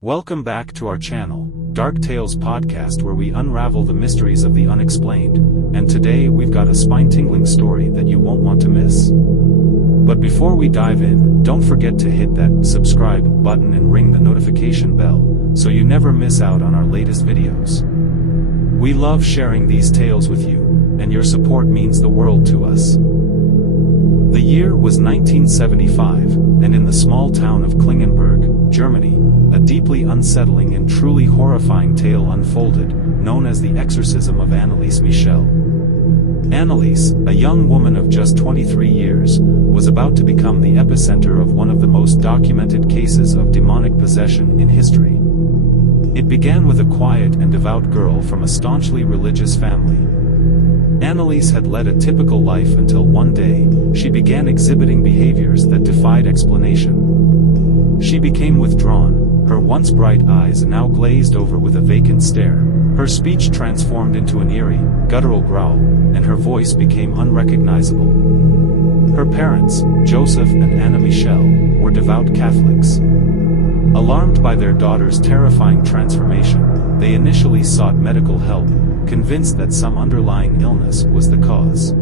Welcome back to our channel, Dark Tales Podcast, where we unravel the mysteries of the unexplained, and today we've got a spine-tingling story that you won't want to miss. But before we dive in, don't forget to hit that subscribe button and ring the notification bell, so you never miss out on our latest videos. We love sharing these tales with you, and your support means the world to us. The year was 1975, and in the small town of Klingenberg, Germany, a deeply unsettling and truly horrifying tale unfolded, known as the Exorcism of Anneliese Michel. Anneliese, a young woman of just 23 years, was about to become the epicenter of one of the most documented cases of demonic possession in history. It began with a quiet and devout girl from a staunchly religious family. Anneliese had led a typical life until one day, she began exhibiting behaviors that defied explanation. She became withdrawn, her once bright eyes now glazed over with a vacant stare, her speech transformed into an eerie, guttural growl, and her voice became unrecognizable. Her parents, Joseph and Anna Michel, were devout Catholics. Alarmed by their daughter's terrifying transformation, they initially sought medical help, convinced that some underlying illness was the cause.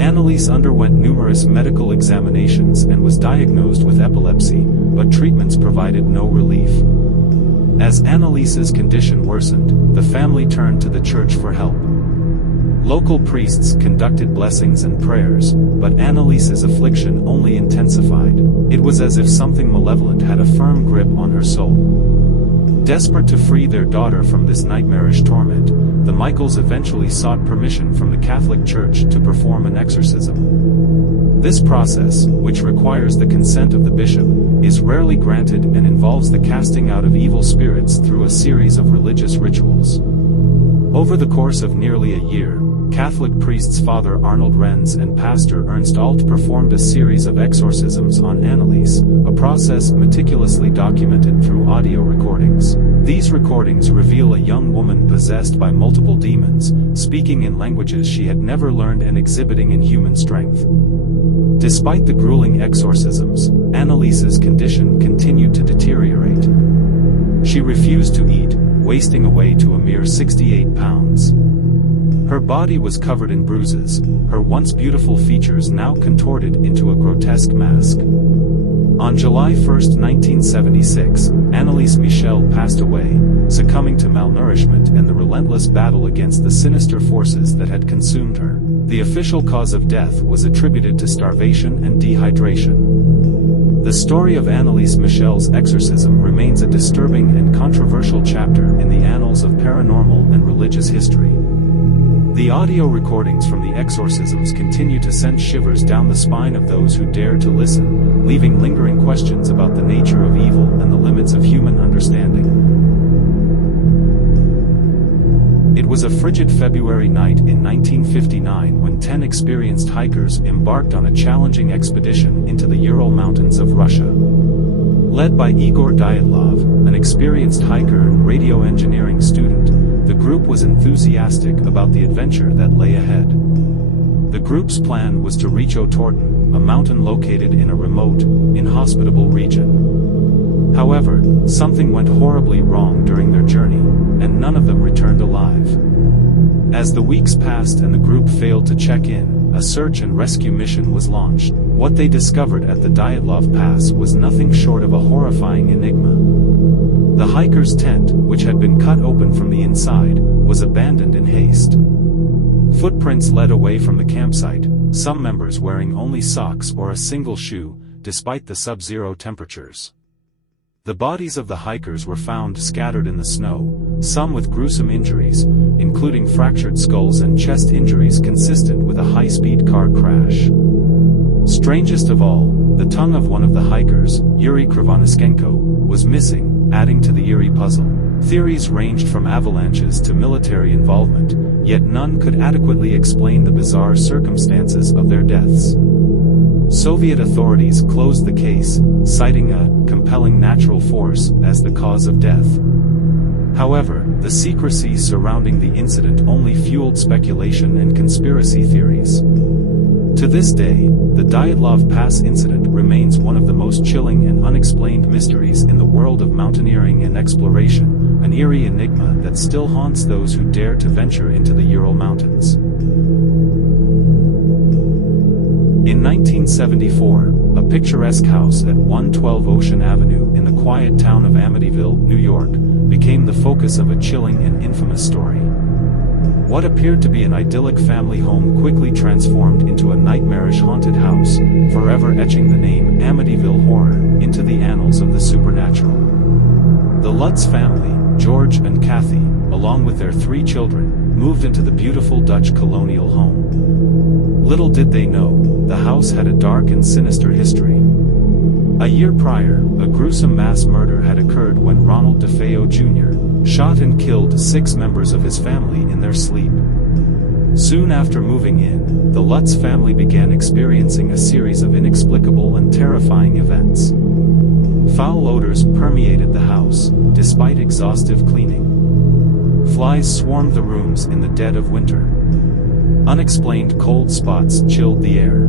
Anneliese underwent numerous medical examinations and was diagnosed with epilepsy, but treatments provided no relief. As Anneliese's condition worsened, the family turned to the church for help. Local priests conducted blessings and prayers, but Anneliese's affliction only intensified. It was as if something malevolent had a firm grip on her soul. Desperate to free their daughter from this nightmarish torment, the Michels eventually sought permission from the Catholic Church to perform an exorcism. This process, which requires the consent of the bishop, is rarely granted and involves the casting out of evil spirits through a series of religious rituals. Over the course of nearly a year, Catholic priests Father Arnold Renz and Pastor Ernst Alt performed a series of exorcisms on Anneliese, a process meticulously documented through audio recordings. These recordings reveal a young woman possessed by multiple demons, speaking in languages she had never learned and exhibiting inhuman strength. Despite the grueling exorcisms, Anneliese's condition continued to deteriorate. She refused to eat, wasting away to a mere 68 pounds. Her body was covered in bruises, her once beautiful features now contorted into a grotesque mask. On July 1, 1976, Anneliese Michel passed away, succumbing to malnourishment and the relentless battle against the sinister forces that had consumed her. The official cause of death was attributed to starvation and dehydration. The story of Anneliese Michel's exorcism remains a disturbing and controversial chapter in the annals of paranormal and religious history. The audio recordings from the exorcisms continue to send shivers down the spine of those who dare to listen, leaving lingering questions about the nature of evil and the limits of human understanding. It was a frigid February night in 1959 when 10 experienced hikers embarked on a challenging expedition into the Ural Mountains of Russia. Led by Igor Dyatlov, an experienced hiker and radio engineering student, the group was enthusiastic about the adventure that lay ahead. The group's plan was to reach Otorten, a mountain located in a remote, inhospitable region. However, something went horribly wrong during their journey, and none of them returned alive. As the weeks passed and the group failed to check in, a search and rescue mission was launched. What they discovered at the Dyatlov Pass was nothing short of a horrifying enigma. The hiker's tent, which had been cut open from the inside, was abandoned in haste. Footprints led away from the campsite, some members wearing only socks or a single shoe, despite the sub-zero temperatures. The bodies of the hikers were found scattered in the snow, some with gruesome injuries, including fractured skulls and chest injuries consistent with a high-speed car crash. Strangest of all, the tongue of one of the hikers, Yuri Krivonischenko, was missing, adding to the eerie puzzle. Theories ranged from avalanches to military involvement, yet none could adequately explain the bizarre circumstances of their deaths. Soviet authorities closed the case, citing a compelling natural force as the cause of death. However, the secrecy surrounding the incident only fueled speculation and conspiracy theories. To this day, the Dyatlov Pass Incident remains one of the most chilling and unexplained mysteries in the world of mountaineering and exploration, an eerie enigma that still haunts those who dare to venture into the Ural Mountains. In 1974, a picturesque house at 112 Ocean Avenue in the quiet town of Amityville, New York, became the focus of a chilling and infamous story. What appeared to be an idyllic family home quickly transformed into a nightmarish haunted house, forever etching the name Amityville Horror into the annals of the supernatural. The Lutz family, George and Kathy, along with their 3 children, moved into the beautiful Dutch colonial home. Little did they know, the house had a dark and sinister history. A year prior, a gruesome mass murder had occurred when Ronald Defy Jr. shot and killed 6 members of his family in their sleep. Soon after moving in, the Lutz family began experiencing a series of inexplicable and terrifying events. Foul odors permeated the house, despite exhaustive cleaning. Flies swarmed the rooms in the dead of winter. Unexplained cold spots chilled the air.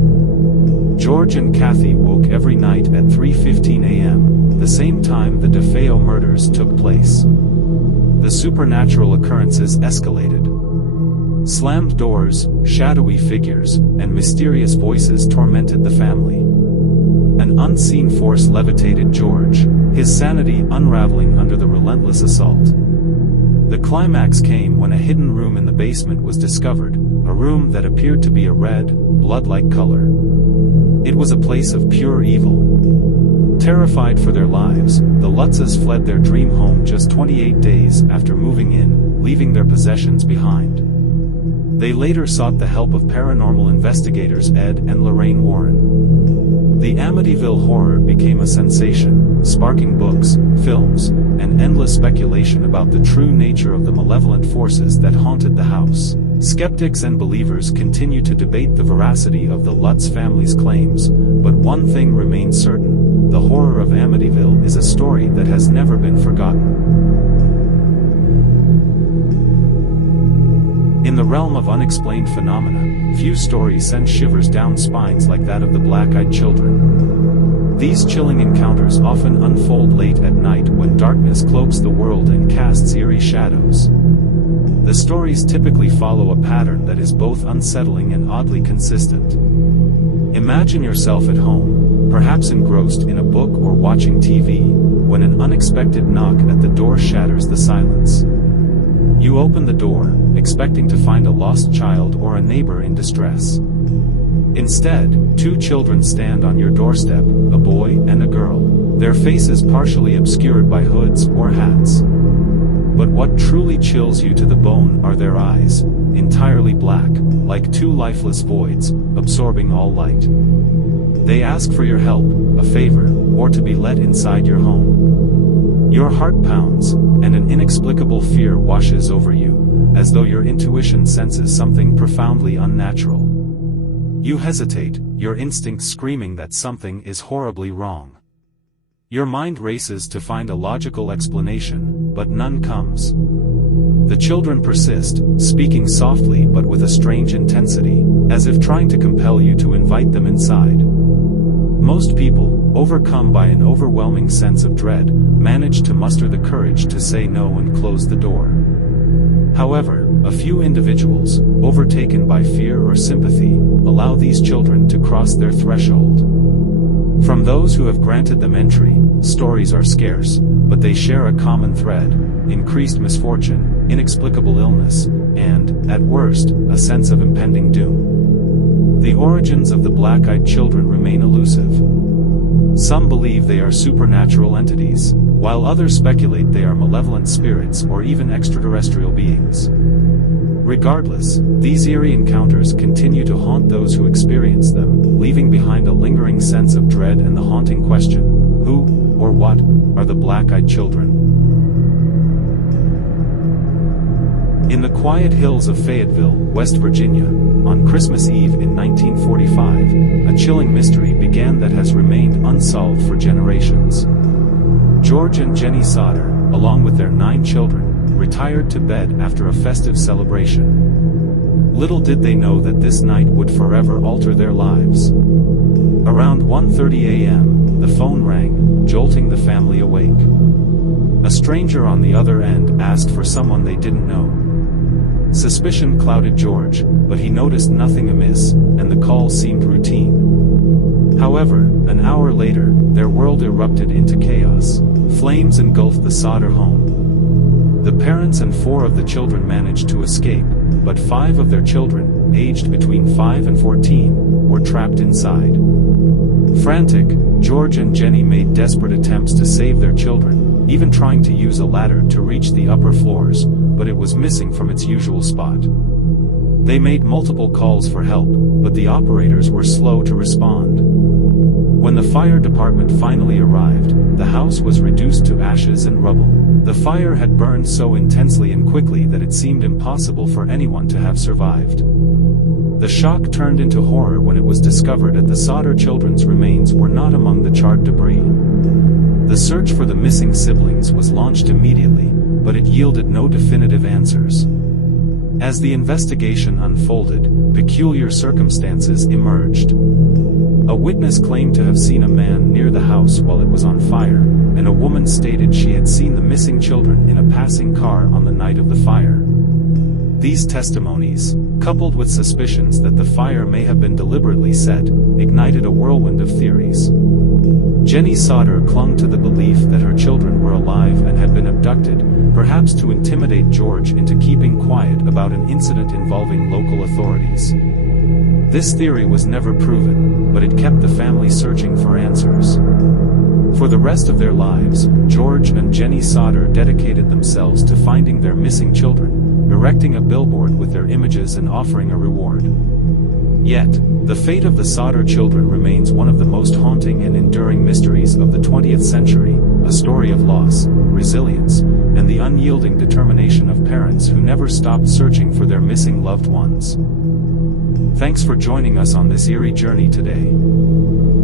George and Kathy woke every night at 3:15 a.m., the same time the Defy murders took place. The supernatural occurrences escalated. Slammed doors, shadowy figures, and mysterious voices tormented the family. An unseen force levitated George, his sanity unraveling under the relentless assault. The climax came when a hidden room in the basement was discovered, a room that appeared to be a red, blood-like color. It was a place of pure evil. Terrified for their lives, the Lutzes fled their dream home just 28 days after moving in, leaving their possessions behind. They later sought the help of paranormal investigators Ed and Lorraine Warren. The Amityville Horror became a sensation, sparking books, films, and endless speculation about the true nature of the malevolent forces that haunted the house. Skeptics and believers continue to debate the veracity of the Lutz family's claims, but one thing remains certain: the horror of Amityville is a story that has never been forgotten. In the realm of unexplained phenomena, few stories send shivers down spines like that of the black-eyed children. These chilling encounters often unfold late at night when darkness cloaks the world and casts eerie shadows. The stories typically follow a pattern that is both unsettling and oddly consistent. Imagine yourself at home, perhaps engrossed in a book or watching TV, when an unexpected knock at the door shatters the silence. You open the door, expecting to find a lost child or a neighbor in distress. Instead, 2 children stand on your doorstep, a boy and a girl, their faces partially obscured by hoods or hats. But what truly chills you to the bone are their eyes, entirely black, like 2 lifeless voids, absorbing all light. They ask for your help, a favor, or to be let inside your home. Your heart pounds, and an inexplicable fear washes over you, as though your intuition senses something profoundly unnatural. You hesitate, your instincts screaming that something is horribly wrong. Your mind races to find a logical explanation, but none comes. The children persist, speaking softly but with a strange intensity, as if trying to compel you to invite them inside. Most people, overcome by an overwhelming sense of dread, manage to muster the courage to say no and close the door. However, a few individuals, overtaken by fear or sympathy, allow these children to cross their threshold. From those who have granted them entry, stories are scarce, but they share a common thread: increased misfortune, inexplicable illness, and, at worst, a sense of impending doom. The origins of the black-eyed children remain elusive. Some believe they are supernatural entities, while others speculate they are malevolent spirits or even extraterrestrial beings. Regardless, these eerie encounters continue to haunt those who experience them, leaving behind a lingering sense of dread and the haunting question: who, or what, are the black-eyed children? In the quiet hills of Fayetteville, West Virginia, on Christmas Eve in 1945, a chilling mystery began that has remained unsolved for generations. George and Jenny Sauter, along with their 9 children, retired to bed after a festive celebration. Little did they know that this night would forever alter their lives. Around 1:30 a.m., the phone rang, jolting the family awake. A stranger on the other end asked for someone they didn't know. Suspicion clouded George, but he noticed nothing amiss, and the call seemed routine. However, an hour later, their world erupted into chaos. Flames engulfed the Sodder home. The parents and 4 of the children managed to escape, but 5 of their children, aged between 5 and 14, were trapped inside. Frantic, George and Jenny made desperate attempts to save their children, even trying to use a ladder to reach the upper floors, but it was missing from its usual spot. They made multiple calls for help, but the operators were slow to respond. When the fire department finally arrived, the house was reduced to ashes and rubble. The fire had burned so intensely and quickly that it seemed impossible for anyone to have survived. The shock turned into horror when it was discovered that the Sodder children's remains were not among the charred debris. The search for the missing siblings was launched immediately, but it yielded no definitive answers. As the investigation unfolded, peculiar circumstances emerged. A witness claimed to have seen a man near the house while it was on fire, and a woman stated she had seen the missing children in a passing car on the night of the fire. These testimonies, coupled with suspicions that the fire may have been deliberately set, ignited a whirlwind of theories. Jenny Sodder clung to the belief that her children were alive and had been abducted, perhaps to intimidate George into keeping quiet about an incident involving local authorities. This theory was never proven, but it kept the family searching for answers. For the rest of their lives, George and Jenny Sodder dedicated themselves to finding their missing children, erecting a billboard with their images and offering a reward. Yet, the fate of the Sodder children remains one of the most haunting and enduring mysteries of the 20th century, a story of loss, resilience, and the unyielding determination of parents who never stopped searching for their missing loved ones. Thanks for joining us on this eerie journey today.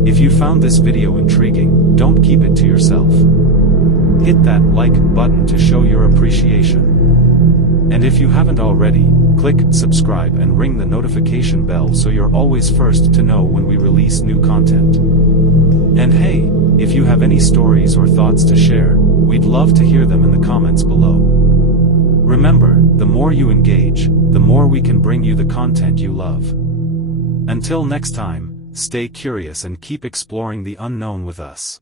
If you found this video intriguing, don't keep it to yourself. Hit that like button to show your appreciation. And if you haven't already, click subscribe and ring the notification bell so you're always first to know when we release new content. And hey, if you have any stories or thoughts to share, we'd love to hear them in the comments below. Remember, the more you engage, the more we can bring you the content you love. Until next time, stay curious and keep exploring the unknown with us.